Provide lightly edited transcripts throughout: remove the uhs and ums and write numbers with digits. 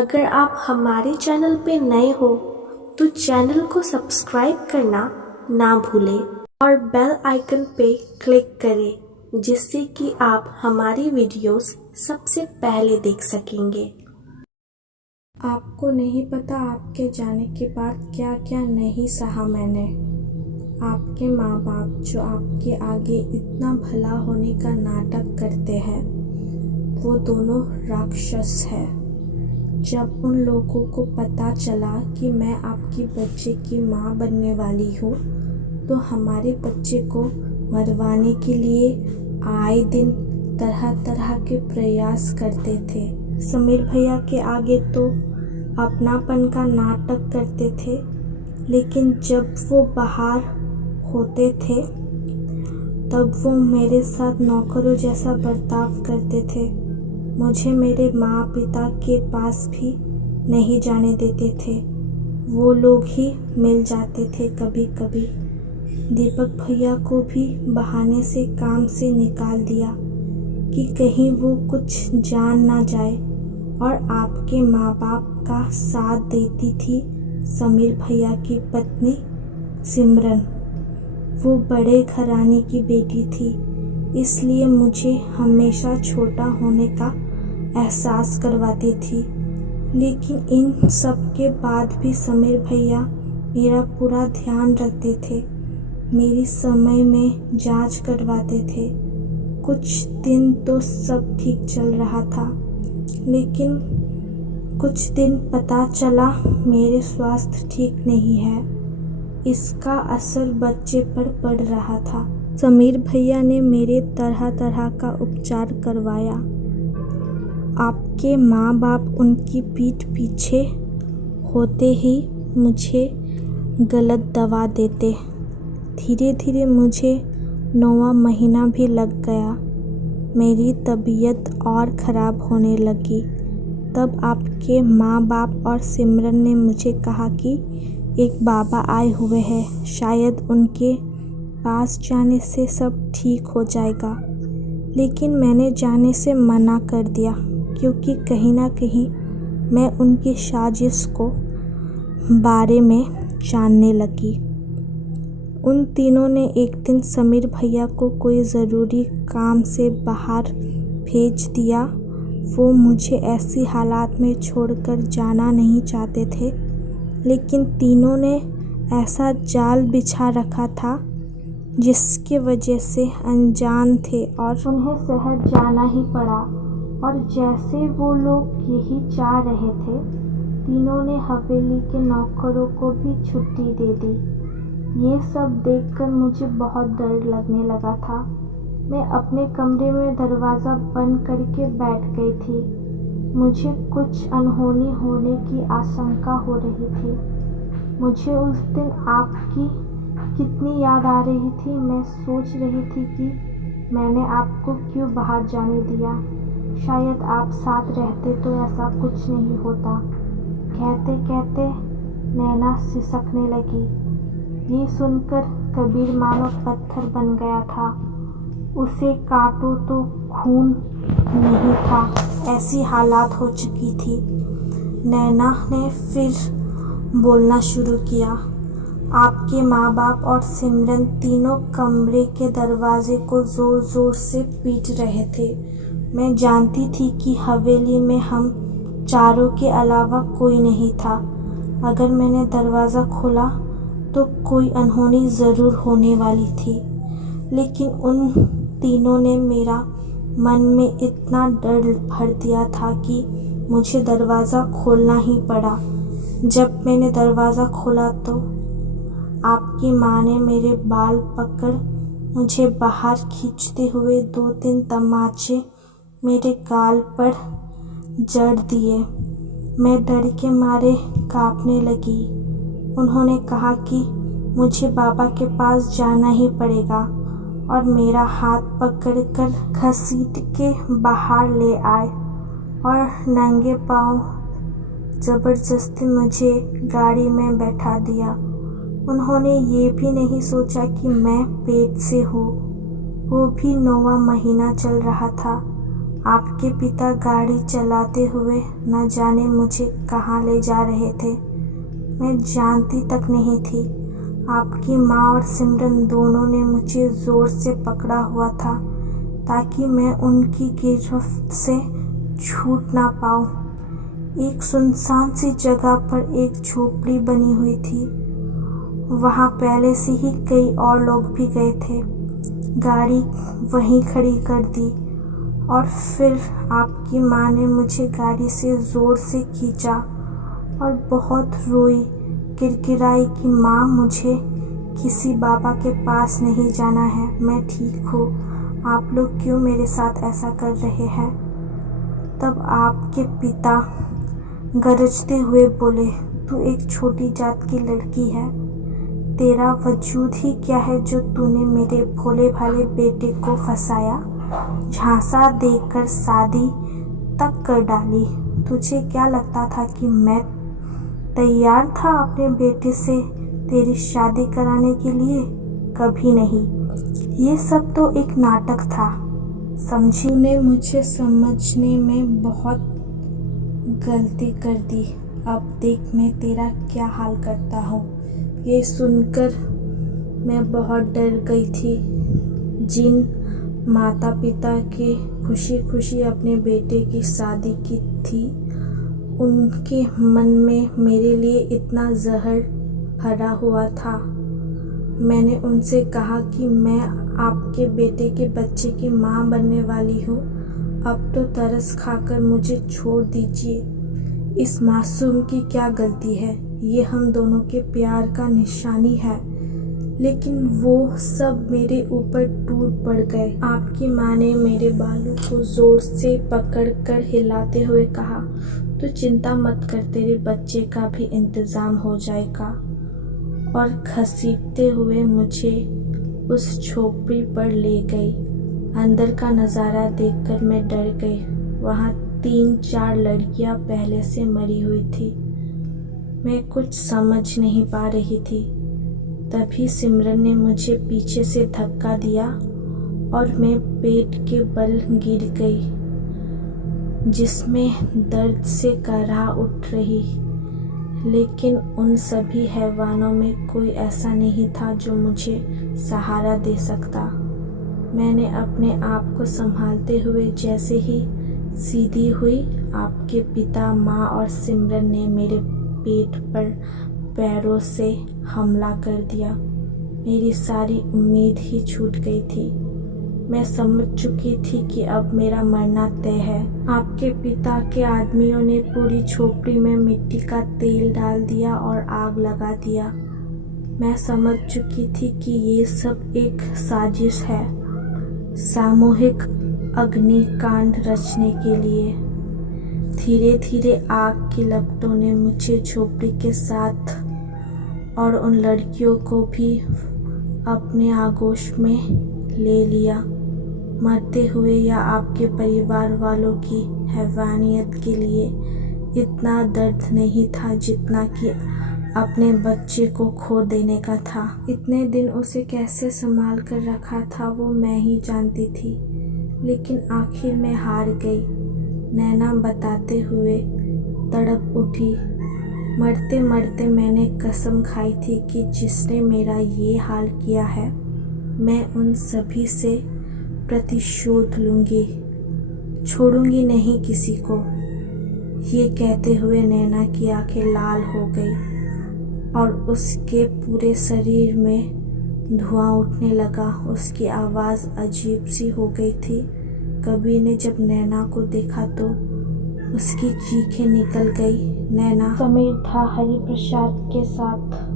अगर आप हमारे चैनल पे नए हो तो चैनल को सब्सक्राइब करना ना भूलें और बेल आइकन पे क्लिक करें जिससे कि आप हमारी वीडियोस सबसे पहले देख सकेंगे। आपको नहीं पता आपके जाने के बाद क्या क्या नहीं सहा मैंने। आपके माँ बाप जो आपके आगे इतना भला होने का नाटक करते हैं, वो दोनों राक्षस है। जब उन लोगों को पता चला कि मैं आपकी बच्चे की माँ बनने वाली हूँ, तो हमारे बच्चे को मरवाने के लिए आए दिन तरह तरह के प्रयास करते थे। समीर भैया के आगे तो अपनापन का नाटक करते थे, लेकिन जब वो बाहर होते थे तब वो मेरे साथ नौकरों जैसा बर्ताव करते थे। मुझे मेरे माँ पिता के पास भी नहीं जाने देते थे। वो लोग ही मिल जाते थे कभी कभी। दीपक भैया को भी बहाने से काम से निकाल दिया कि कहीं वो कुछ जान ना जाए। और आपके माँ बाप का साथ देती थी समीर भैया की पत्नी सिमरन। वो बड़े घराने की बेटी थी, इसलिए मुझे हमेशा छोटा होने का एहसास करवाती थी। लेकिन इन सब के बाद भी समीर भैया मेरा पूरा ध्यान रखते थे, मेरी समय में जांच करवाते थे। कुछ दिन तो सब ठीक चल रहा था, लेकिन कुछ दिन पता चला मेरे स्वास्थ्य ठीक नहीं है। इसका असर बच्चे पर पड़ रहा था। समीर भैया ने मेरे तरह तरह का उपचार करवाया। आपके माँ बाप उनकी पीठ पीछे होते ही मुझे गलत दवा देते। धीरे धीरे मुझे 9वां महीना भी लग गया। मेरी तबीयत और ख़राब होने लगी। तब आपके माँ बाप और सिमरन ने मुझे कहा कि एक बाबा आए हुए हैं, शायद उनके पास जाने से सब ठीक हो जाएगा। लेकिन मैंने जाने से मना कर दिया, क्योंकि कहीं ना कहीं मैं उनकी साजिश को बारे में जानने लगी। उन तीनों ने एक दिन समीर भैया को कोई ज़रूरी काम से बाहर भेज दिया। वो मुझे ऐसी हालात में छोड़कर जाना नहीं चाहते थे, लेकिन तीनों ने ऐसा जाल बिछा रखा था जिसके वजह से अनजान थे और उन्हें शहर जाना ही पड़ा। और जैसे वो लोग यही चाह रहे थे, तीनों ने हवेली के नौकरों को भी छुट्टी दे दी। ये सब देखकर मुझे बहुत डर लगने लगा था। मैं अपने कमरे में दरवाज़ा बंद करके बैठ गई थी। मुझे कुछ अनहोनी होने की आशंका हो रही थी। मुझे उस दिन आपकी कितनी याद आ रही थी। मैं सोच रही थी कि मैंने आपको क्यों बाहर जाने दिया। शायद आप साथ रहते तो ऐसा कुछ नहीं होता। कहते कहते नैना सिसकने लगी। ये सुनकर कबीर मानो पत्थर बन गया था। उसे काटो तो खून नहीं था, ऐसी हालात हो चुकी थी। नैना ने फिर बोलना शुरू किया। आपके माँ बाप और सिमरन तीनों कमरे के दरवाजे को ज़ोर ज़ोर से पीट रहे थे। मैं जानती थी कि हवेली में हम चारों के अलावा कोई नहीं था। अगर मैंने दरवाज़ा खोला तो कोई अनहोनी ज़रूर होने वाली थी। लेकिन उन तीनों ने मेरा मन में इतना डर भर दिया था कि मुझे दरवाज़ा खोलना ही पड़ा। जब मैंने दरवाज़ा खोला तो आपकी माँ ने मेरे बाल पकड़ मुझे बाहर खींचते हुए 2-3 तमाचे मेरे गाल पर जड़ दिए। मैं डर के मारे कांपने लगी। उन्होंने कहा कि मुझे बाबा के पास जाना ही पड़ेगा और मेरा हाथ पकड़कर घसीट के बाहर ले आए और नंगे पांव ज़बरदस्ती मुझे गाड़ी में बैठा दिया। उन्होंने ये भी नहीं सोचा कि मैं पेट से हूँ। वो भी 9वां महीना चल रहा था। आपके पिता गाड़ी चलाते हुए न जाने मुझे कहाँ ले जा रहे थे। मैं जानती तक नहीं थी। आपकी माँ और सिमरन दोनों ने मुझे ज़ोर से पकड़ा हुआ था ताकि मैं उनकी गिरफ्त से छूट ना पाऊँ। एक सुनसान सी जगह पर एक झोपड़ी बनी हुई थी। वहाँ पहले से ही कई और लोग भी गए थे। गाड़ी वहीं खड़ी कर दी और फिर आपकी माँ ने मुझे गाड़ी से ज़ोर से खींचा और बहुत रोई, किरकिराई कि माँ मुझे किसी बाबा के पास नहीं जाना है, मैं ठीक हूँ, आप लोग क्यों मेरे साथ ऐसा कर रहे हैं। तब आपके पिता गरजते हुए बोले, तू एक छोटी जात की लड़की है, तेरा वजूद ही क्या है जो तूने मेरे भोले भाले बेटे को फंसाया, झांसा देकर शादी तक कर डाली। तुझे क्या लगता था कि मैं तैयार था अपने बेटे से तेरी शादी कराने के लिए? कभी नहीं। ये सब तो एक नाटक था, समझी। तूने मुझे समझने में बहुत गलती कर दी। अब देख मैं तेरा क्या हाल करता हूँ। ये सुनकर मैं बहुत डर गई थी। जिन माता पिता के खुशी खुशी अपने बेटे की शादी की थी, उनके मन में मेरे लिए इतना जहर भरा हुआ था। मैंने उनसे कहा कि मैं आपके बेटे के बच्चे की माँ बनने वाली हूँ, अब तो तरस खाकर मुझे छोड़ दीजिए। इस मासूम की क्या गलती है? ये हम दोनों के प्यार का निशानी है। लेकिन वो सब मेरे ऊपर टूट पड़ गए। आपकी माँ ने मेरे बालों को जोर से पकड़कर हिलाते हुए कहा, तू चिंता मत कर, तेरे बच्चे का भी इंतजाम हो जाएगा। और घसीटते हुए मुझे उस झोपड़ी पर ले गई। अंदर का नज़ारा देखकर मैं डर गई। वहाँ 3-4 लड़कियाँ पहले से मरी हुई थी। मैं कुछ समझ नहीं पा रही थी। तभी सिमरन ने मुझे पीछे से धक्का दिया और मैं पेट के बल गिर गई, जिसमें दर्द से कराह उठ रही। लेकिन उन सभी हैवानों में कोई ऐसा नहीं था जो मुझे सहारा दे सकता। मैंने अपने आप को संभालते हुए जैसे ही सीधी हुई, आपके पिता, माँ और सिमरन ने मेरे पेट पर पैरों से हमला कर दिया। मेरी सारी उम्मीद ही छूट गई थी। मैं समझ चुकी थी कि अब मेरा मरना तय है। आपके पिता के आदमियों ने पूरी झोपड़ी में मिट्टी का तेल डाल दिया और आग लगा दिया। मैं समझ चुकी थी कि ये सब एक साजिश है, सामूहिक अग्निकांड रचने के लिए। धीरे धीरे आग की लपटों ने मुझे झोपड़ी के साथ और उन लड़कियों को भी अपने आगोश में ले लिया। मरते हुए या आपके परिवार वालों की हैवानियत के लिए इतना दर्द नहीं था जितना कि अपने बच्चे को खो देने का था। इतने दिन उसे कैसे संभाल कर रखा था वो मैं ही जानती थी, लेकिन आखिर में हार गई। नैना बताते हुए तड़प उठी। मरते मरते मैंने कसम खाई थी कि जिसने मेरा ये हाल किया है, मैं उन सभी से प्रतिशोध लूँगी, छोड़ूंगी नहीं किसी को। ये कहते हुए नैना की आंखें लाल हो गई और उसके पूरे शरीर में धुआं उठने लगा। उसकी आवाज़ अजीब सी हो गई थी। कबीर ने जब नैना को देखा तो उसकी चीखें निकल गई। नैना समीर था हरिप्रसाद के साथ।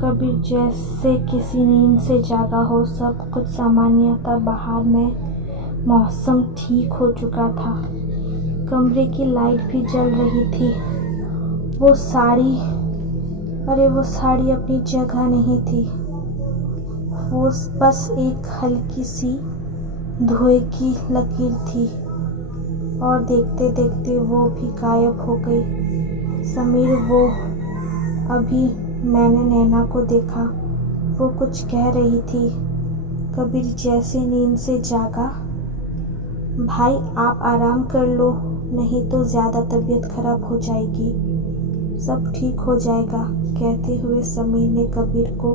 कबीर जैसे किसी नींद से जागा हो। सब कुछ सामान्य था। बाहर में मौसम ठीक हो चुका था। कमरे की लाइट भी जल रही थी। वो साड़ी अपनी जगह नहीं थी। वो बस एक हल्की सी धुएं की लकीर थी और देखते देखते वो भी गायब हो गई। समीर, वो अभी मैंने नैना को देखा, वो कुछ कह रही थी। कबीर जैसे नींद से जागा, भाई आप आराम कर लो, नहीं तो ज़्यादा तबीयत खराब हो जाएगी। सब ठीक हो जाएगा, कहते हुए समीर ने कबीर को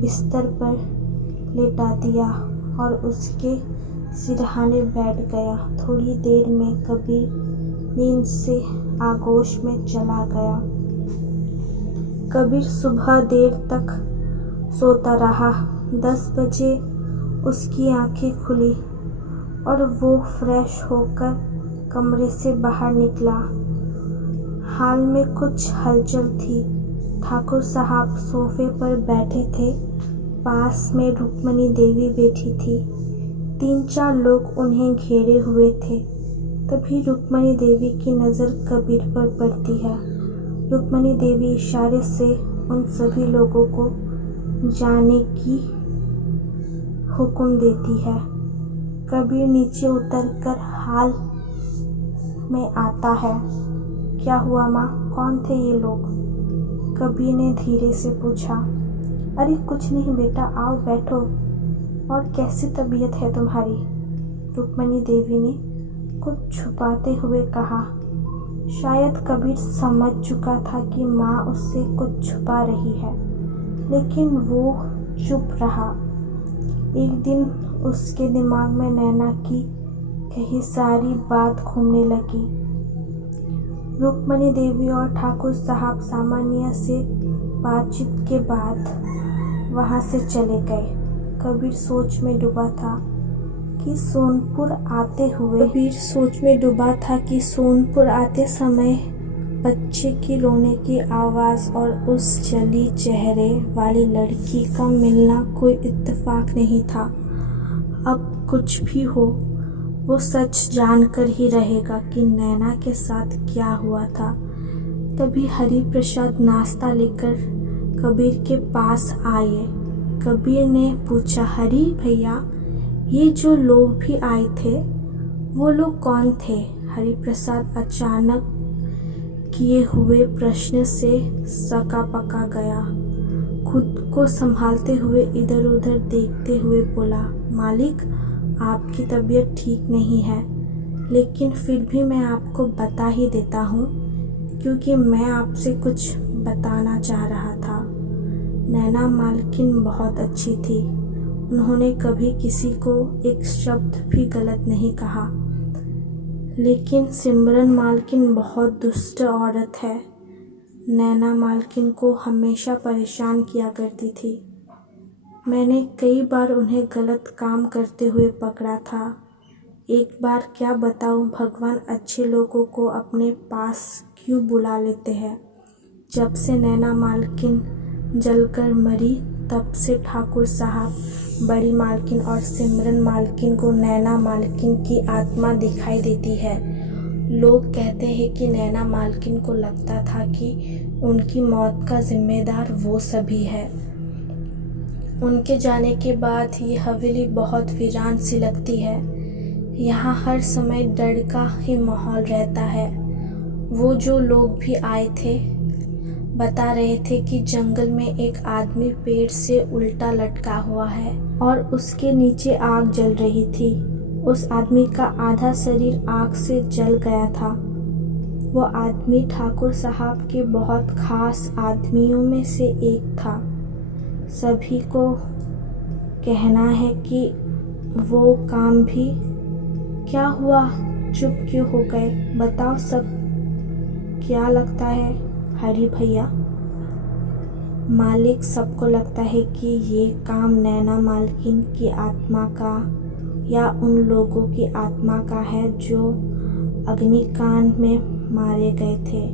बिस्तर पर लेटा दिया और उसके सिरहाने बैठ गया। थोड़ी देर में कबीर नींद से आगोश में चला गया। कबीर सुबह देर तक सोता रहा। 10 बजे उसकी आंखें खुली और वो फ्रेश होकर कमरे से बाहर निकला। हाल में कुछ हलचल थी। ठाकुर साहब सोफे पर बैठे थे, पास में रुक्मणी देवी बैठी थी। 3-4 लोग उन्हें घेरे हुए थे। तभी रुक्मणी देवी की नज़र कबीर पर पड़ती है। रुक्मणी देवी इशारे से उन सभी लोगों को जाने की हुक्म देती है। कबीर नीचे उतरकर हाल में आता है। क्या हुआ माँ, कौन थे ये लोग? कबीर ने धीरे से पूछा। अरे कुछ नहीं बेटा, आओ बैठो। और कैसी तबीयत है तुम्हारी? रुक्मणी देवी ने कुछ छुपाते हुए कहा। शायद कबीर समझ चुका था कि माँ उससे कुछ छुपा रही है, लेकिन वो चुप रहा। एक दिन उसके दिमाग में नैना की कही सारी बात घूमने लगी। रुक्मणी देवी और ठाकुर साहब सामान्य से बातचीत के बाद वहाँ से चले गए। कबीर सोच में डूबा था कि सोनपुर आते समय बच्चे की रोने की आवाज़ और उस जली चेहरे वाली लड़की का मिलना कोई इत्तेफाक नहीं था। अब कुछ भी हो, वो सच जानकर ही रहेगा कि नैना के साथ क्या हुआ था। तभी हरि प्रसाद नाश्ता लेकर कबीर के पास आए। कबीर ने पूछा, हरि भैया, ये जो लोग भी आए थे वो लोग कौन थे? हरि प्रसाद अचानक किए हुए प्रश्न से सका पका गया। खुद को संभालते हुए इधर उधर देखते हुए बोला, मालिक आपकी तबीयत ठीक नहीं है, लेकिन फिर भी मैं आपको बता ही देता हूँ, क्योंकि मैं आपसे कुछ बताना चाह रहा था। नैना मालकिन बहुत अच्छी थी। उन्होंने कभी किसी को एक शब्द भी गलत नहीं कहा। लेकिन सिमरन मालकिन बहुत दुष्ट औरत है। नैना मालकिन को हमेशा परेशान किया करती थी। मैंने कई बार उन्हें गलत काम करते हुए पकड़ा था। एक बार क्या बताऊं, भगवान अच्छे लोगों को अपने पास क्यों बुला लेते हैं। जब से नैना मालकिन जलकर मरी, तब से ठाकुर साहब, बड़ी मालकिन और सिमरन मालकिन को नैना मालकिन की आत्मा दिखाई देती है। लोग कहते हैं कि नैना मालकिन को लगता था कि उनकी मौत का जिम्मेदार वो सभी है। उनके जाने के बाद ये हवेली बहुत वीरान सी लगती है। यहाँ हर समय डर का ही माहौल रहता है। वो जो लोग भी आए थे बता रहे थे कि जंगल में एक आदमी पेड़ से उल्टा लटका हुआ है और उसके नीचे आग जल रही थी। उस आदमी का आधा शरीर आग से जल गया था। वो आदमी ठाकुर साहब के बहुत खास आदमियों में से एक था। सभी को कहना है कि वो काम भी। क्या हुआ, चुप क्यों हो गए? बताओ सब क्या लगता है हरि भैया? मालिक, सबको लगता है कि ये काम नैना मालकिन की आत्मा का या उन लोगों की आत्मा का है जो अग्निकांड में मारे गए थे।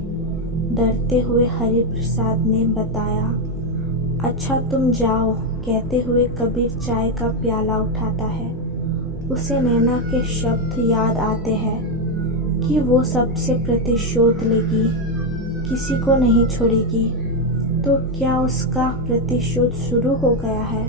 डरते हुए हरि प्रसाद ने बताया। अच्छा तुम जाओ, कहते हुए कबीर चाय का प्याला उठाता है। उसे नैना के शब्द याद आते हैं कि वो सबसे प्रतिशोध लेगी, किसी को नहीं छोड़ेगी। तो क्या उसका प्रतिशोध शुरू हो गया है?